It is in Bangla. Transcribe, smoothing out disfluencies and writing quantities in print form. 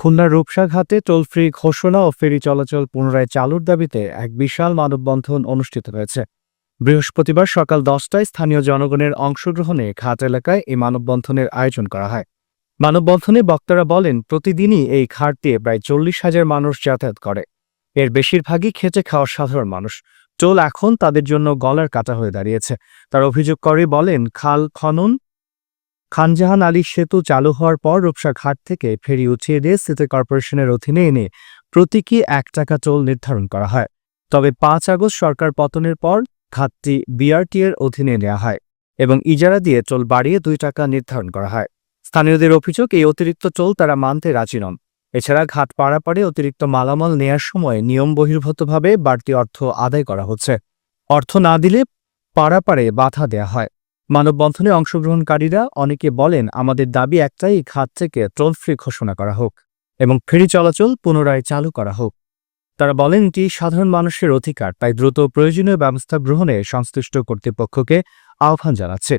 খুলনার রূপসা ঘাটে টোল ফ্রি ঘোষণা ও ফেরি চলাচল পুনরায় চালুর দাবিতে এক বিশাল মানববন্ধন অনুষ্ঠিত হয়েছে। বৃহস্পতিবার সকাল 10টায় স্থানীয় জনগণের অংশগ্রহণে ঘাট এলাকায় এই মানববন্ধনের আয়োজন করা হয়। মানববন্ধনে বক্তারা বলেন, প্রতিদিনই এই ঘাট দিয়ে প্রায় 40,000 মানুষ যাতায়াত করে। এর বেশিরভাগই খেটে খাওয়া সাধারণ মানুষ। টোল এখন তাদের জন্য গলার কাটা হয়ে দাঁড়িয়েছে। তার অভিযোগ করে বলেন, খাল খনন, খানজাহান আলী সেতু চালু হওয়ার পর রূপসা ঘাট থেকে ফেরি উঠিয়ে দিয়ে সিটি কর্পোরেশনের অধীনে এনে প্রতীকী ৳1 টোল নির্ধারণ করা হয়। তবে 5 আগস্ট সরকার পতনের পর ঘাটটি বিআরটি এর অধীনে নেওয়া হয় এবং ইজারা দিয়ে টোল বাড়িয়ে ৳2 নির্ধারণ করা হয়। স্থানীয়দের অভিযোগ, এই অতিরিক্ত টোল তারা মানতে রাজি নন। এছাড়া ঘাট পারাপারে অতিরিক্ত মালামাল নেয়ার সময় নিয়ম বহির্ভূতভাবে বাড়তি অর্থ আদায় করা হচ্ছে। অর্থ না দিলে পারাপারে বাধা দেয়া হয়। মানববন্ধনে অংশগ্রহণকারীরা অনেকে বলেন, আমাদের দাবি একটাই, ঘাট থেকে টোল ফ্রি ঘোষণা করা হোক এবং ফেরি চলাচল পুনরায় চালু করা হোক। তারা বলেন, এটি সাধারণ মানুষের অধিকার, তাই দ্রুত প্রয়োজনীয় ব্যবস্থা গ্রহণে সংশ্লিষ্ট কর্তৃপক্ষকে আহ্বান জানাচ্ছে।